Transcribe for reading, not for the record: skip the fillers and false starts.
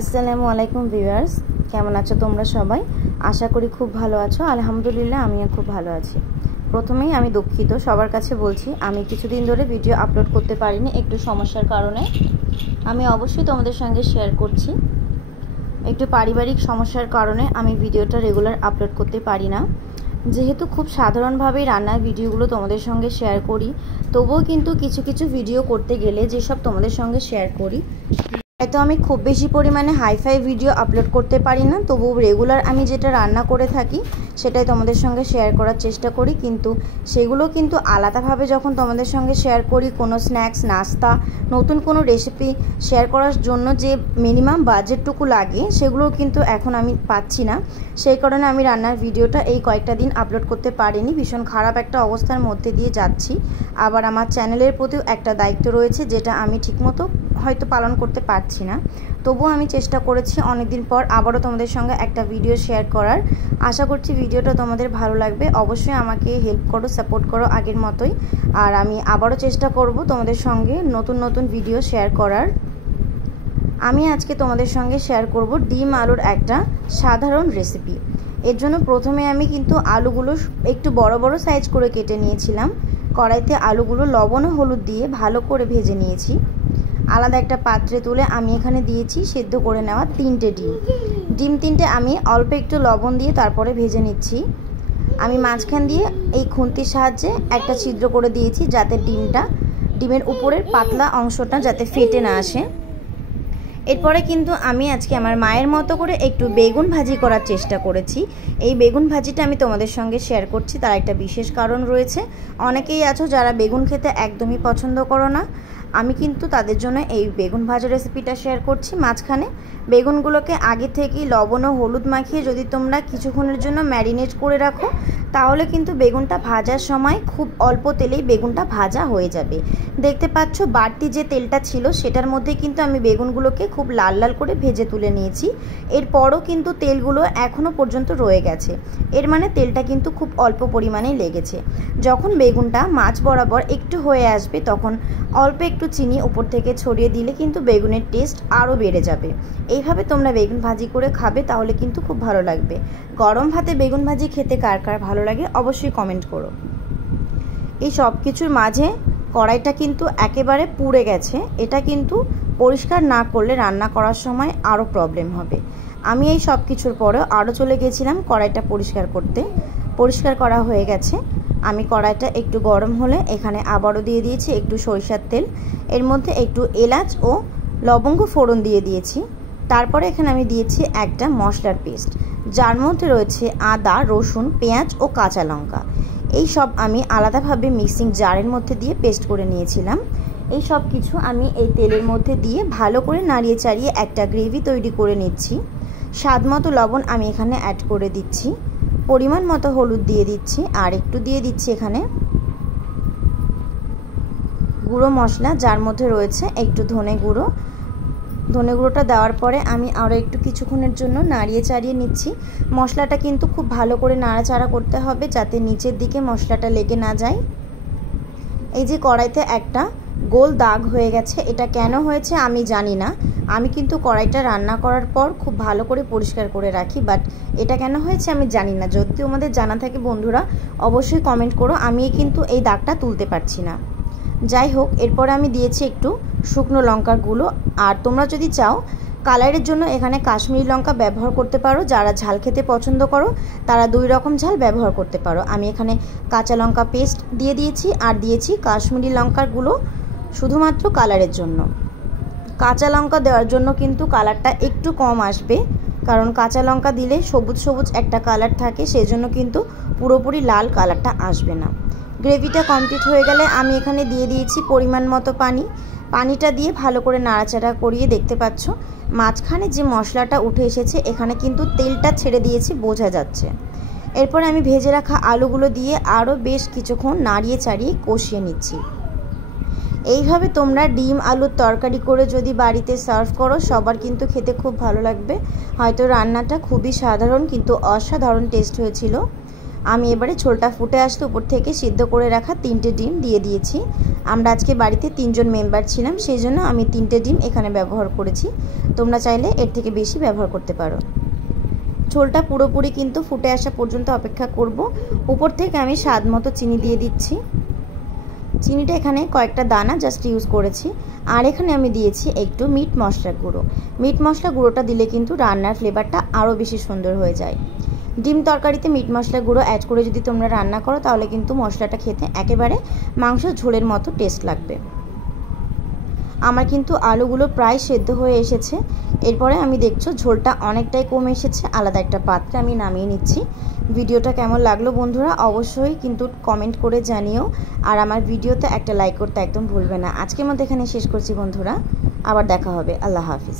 আসসালামু আলাইকুম ভিউয়ার্স, কেমন আছো তোমরা সবাই? আশা করি খুব ভালো আছো। আলহামদুলিল্লাহ আমিও খুব ভালো আছি। প্রথমেই আমি দুঃখিত, সবার কাছে বলছি আমি কিছুদিন ধরে ভিডিও আপলোড করতে পারিনি একটু সমস্যার কারণে। আমি অবশ্যই তোমাদের সঙ্গে শেয়ার করছি। একটু পারিবারিক সমস্যার কারণে আমি ভিডিওটা রেগুলার আপলোড করতে পারি না। যেহেতু খুব সাধারণভাবেই রান্নার ভিডিওগুলো তোমাদের সঙ্গে শেয়ার করি, তবুও কিন্তু কিছু কিছু ভিডিও করতে গেলে যেসব তোমাদের সঙ্গে শেয়ার করি, হয়তো আমি খুব বেশি পরিমাণে হাইফাই ভিডিও আপলোড করতে পারি না, তবুও রেগুলার আমি যেটা রান্না করে থাকি সেটাই তোমাদের সঙ্গে শেয়ার করার চেষ্টা করি। কিন্তু সেগুলো কিন্তু আলাদাভাবে যখন তোমাদের সঙ্গে শেয়ার করি, কোনো স্ন্যাক্স, নাস্তা, নতুন কোনো রেসিপি শেয়ার করার জন্য যে মিনিমাম বাজেটটুকু লাগে সেগুলো কিন্তু এখন আমি পাচ্ছি না। সেই কারণে আমি রান্নার ভিডিওটা এই কয়েকটা দিন আপলোড করতে পারিনি। ভীষণ খারাপ একটা অবস্থার মধ্যে দিয়ে যাচ্ছি। আবার আমার চ্যানেলের প্রতিও একটা দায়িত্ব রয়েছে যেটা আমি ঠিকমতো হয়তো পালন করতে পারছি না। তবুও আমি চেষ্টা করেছি অনেকদিন পর আবারও তোমাদের সঙ্গে একটা ভিডিও শেয়ার করার। আশা করছি ভিডিওটা তোমাদের ভালো লাগবে। অবশ্যই আমাকে হেল্প করো, সাপোর্ট করো আগের মতোই। আর আমি আবারও চেষ্টা করব তোমাদের সঙ্গে নতুন নতুন ভিডিও শেয়ার করার। আমি আজকে তোমাদের সঙ্গে শেয়ার করব ডিম আলুর একটা সাধারণ রেসিপি। এর জন্য প্রথমে আমি কিন্তু আলুগুলো একটু বড় বড় সাইজ করে কেটে নিয়েছিলাম। কড়াইতে আলুগুলো লবণ ও হলুদ দিয়ে ভালো করে ভেজে নিয়েছি। আলাদা একটা পাত্রে তুলে আমি এখানে দিয়েছি সেদ্ধ করে নেওয়া 3টে ডিম। 3টে আমি অল্প একটু লবণ দিয়ে তারপরে ভেজে নিচ্ছি। আমি মাঝখান দিয়ে এই খুন্তির সাহায্যে একটা ছিদ্র করে দিয়েছি যাতে ডিমের উপরের পাতলা অংশটা যাতে ফেটে না আসে। এরপরে কিন্তু আমি আজকে আমার মায়ের মতো করে একটু বেগুন ভাজি করার চেষ্টা করেছি। এই বেগুন ভাজিটা আমি তোমাদের সঙ্গে শেয়ার করছি, তার একটা বিশেষ কারণ রয়েছে। অনেকেই আছো যারা বেগুন খেতে একদমই পছন্দ করো না, আমি কিন্তু তাদের জন্য এই বেগুন ভাজা রেসিপিটা শেয়ার করছি। মাঝখানে বেগুনগুলোকে আগে থেকেই লবণ ও হলুদ মাখিয়ে যদি তোমরা কিছুক্ষণের জন্য ম্যারিনেট করে রাখো, তাহলে কিন্তু বেগুনটা ভাজার সময় খুব অল্প তেলেই বেগুনটা ভাজা হয়ে যাবে। দেখতে পাচ্ছ বাড়তি যে তেলটা ছিল সেটার মধ্যে কিন্তু আমি বেগুনগুলোকে খুব লাল লাল করে ভেজে তুলে নিয়েছি। এরপরও কিন্তু তেলগুলো এখনও পর্যন্ত রয়ে গেছে, এর মানে তেলটা কিন্তু খুব অল্প পরিমাণেই লেগেছে। যখন বেগুনটা মাছ বরাবর একটু হয়ে আসবে তখন অল্প একটু চিনি উপর থেকে ছড়িয়ে দিলে কিন্তু বেগুনের টেস্ট আরও বেড়ে যাবে। এইভাবে তোমরা বেগুন ভাজি করে খাবে, তাহলে কিন্তু খুব ভালো লাগবে। গরম ভাতে বেগুন ভাজি খেতে কার কার ভালো লাগে অবশ্যই কমেন্ট করো। এই সব কিছুর মাঝে কড়াইটা কিন্তু একেবারে পুড়ে গেছে। এটা কিন্তু পরিষ্কার না করলে রান্না করার সময় আরও প্রবলেম হবে। আমি এই সব কিছুর পরেও আরও চলে গেছিলাম কড়াইটা পরিষ্কার করতে। পরিষ্কার করা হয়ে গেছে। আমি কড়াইটা একটু গরম হলে এখানে আবারও দিয়ে দিয়েছি একটু সরিষার তেল। এর মধ্যে একটু এলাচ ও লবঙ্গ ফোড়ন দিয়ে দিয়েছি। তারপরে এখানে আমি দিয়েছি একটা মশলার পেস্ট, যার মধ্যে রয়েছে আদা, রসুন, পেঁয়াজ ও কাঁচা লঙ্কা। এই সব আমি আলাদাভাবে মিক্সিং জারের মধ্যে দিয়ে পেস্ট করে নিয়েছিলাম। এই সব কিছু আমি এই তেলের মধ্যে দিয়ে ভালো করে নাড়িয়ে চাড়িয়ে একটা গ্রেভি তৈরি করে নিচ্ছি। স্বাদ মতো লবণ আমি এখানে অ্যাড করে দিচ্ছি, পরিমাণ মতো হলুদ দিয়ে দিচ্ছি, আর একটু দিয়ে দিচ্ছি এখানে গুঁড়ো মশলা, যার মধ্যে রয়েছে একটু ধনে গুঁড়োটা দেওয়ার পরে আমি আরও একটু কিছুক্ষণের জন্য নাড়িয়ে চাড়িয়ে নিচ্ছি। মশলাটা কিন্তু খুব ভালো করে নাড়াচাড়া করতে হবে যাতে নিচের দিকে মশলাটা লেগে না যায়। এই যে কড়াইতে একটা গোল দাগ হয়ে গেছে, এটা কেন হয়েছে আমি জানি না। আমি কিন্তু কড়াইটা রান্না করার পর খুব ভালো করে পরিষ্কার করে রাখি, বাট এটা কেন হয়েছে আমি জানি না। যদি তোমাদের জানা থাকে বন্ধুরা অবশ্যই কমেন্ট করো, আমি কিন্তু এই দাগটা তুলতে পারছি না। যাই হোক, এরপরে আমি দিয়েছি একটু শুকনো লঙ্কার গুঁড়ো। আর তোমরা যদি চাও কালারের জন্য এখানে কাশ্মীরি লঙ্কা ব্যবহার করতে পারো। যারা ঝাল খেতে পছন্দ করো তারা 2 রকম ঝাল ব্যবহার করতে পারো। আমি এখানে কাঁচা লঙ্কা পেস্ট দিয়ে দিয়েছি আর দিয়েছি কাশ্মীরি লঙ্কার গুঁড়ো শুধুমাত্র কালারের জন্য। কাঁচা লঙ্কা দেওয়ার জন্য কিন্তু কালারটা একটু কম আসবে, কারণ কাঁচা লঙ্কা দিলে সবুজ সবুজ একটা কালার থাকে, সেজন্য কিন্তু পুরোপুরি লাল কালারটা আসবে না। গ্রেভিটা কমপ্লিট হয়ে গেলে আমি এখানে দিয়ে দিয়েছি পরিমাণ মতো পানিটা দিয়ে ভালো করে নাড়াচাড়া করিয়ে দেখতে পাচ্ছ মাঝখানে যে মশলাটা উঠে এসেছে, এখানে কিন্তু তেলটা ছেড়ে দিয়েছি, বোঝা যাচ্ছে। এরপর আমি ভেজে রাখা আলুগুলো দিয়ে আরও বেশ কিছুক্ষণ নাড়িয়ে চাড়িয়ে কষিয়ে নিচ্ছি। এইভাবে তোমরা ডিম আলুর তরকারি করে যদি বাড়িতে সার্ভ করো সবার কিন্তু খেতে খুব ভালো লাগবে। হয়তো রান্নাটা খুবই সাধারণ কিন্তু অসাধারণ টেস্ট হয়েছিল। আমি এবারে ঝোলটা ফুটে আসতে উপর থেকে সিদ্ধ করে রাখা 3টে ডিম দিয়ে দিয়েছি। আমরা আজকে বাড়িতে 3 জন মেম্বার ছিলাম, সেই জন্য আমি 3টে ডিম এখানে ব্যবহার করেছি। তোমরা চাইলে এর থেকে বেশি ব্যবহার করতে পারো। ঝোলটা পুরোপুরি কিন্তু ফুটে আসা পর্যন্ত অপেক্ষা করব। উপর থেকে আমি স্বাদ মতো চিনি দিয়ে দিচ্ছি। চিনিটা এখানে কয়েকটা দানা জাস্ট ইউজ করেছি। আর এখানে আমি দিয়েছি একটু মিট মশলা গুঁড়ো। মিট মশলা গুঁড়োটা দিলে কিন্তু রান্নার ফ্লেভারটা আরও বেশি সুন্দর হয়ে যায়। ডিম তরকারিতে মিট মশলা গুঁড়ো অ্যাড করে যদি তোমরা রান্না করো তাহলে কিন্তু মশলাটা খেতে একেবারে মাংসের ঝোলের মতো টেস্ট লাগবে। আমার কিন্তু আলুগুলো প্রায় সেদ্ধ হয়ে এসেছে। এরপরে আমি দেখছো ঝোলটা অনেকটাই কমে এসেছে। আলাদা একটা পাত্রে আমি নামিয়ে নিচ্ছি। ভিডিওটা কেমন লাগলো বন্ধুরা অবশ্যই কিন্তু কমেন্ট করে জানিও। আর আমার ভিডিওতে একটা লাইক করতে একদম ভুলবে না। আজকের মতো এখানে শেষ করছি বন্ধুরা, আবার দেখা হবে। আল্লাহ হাফিজ।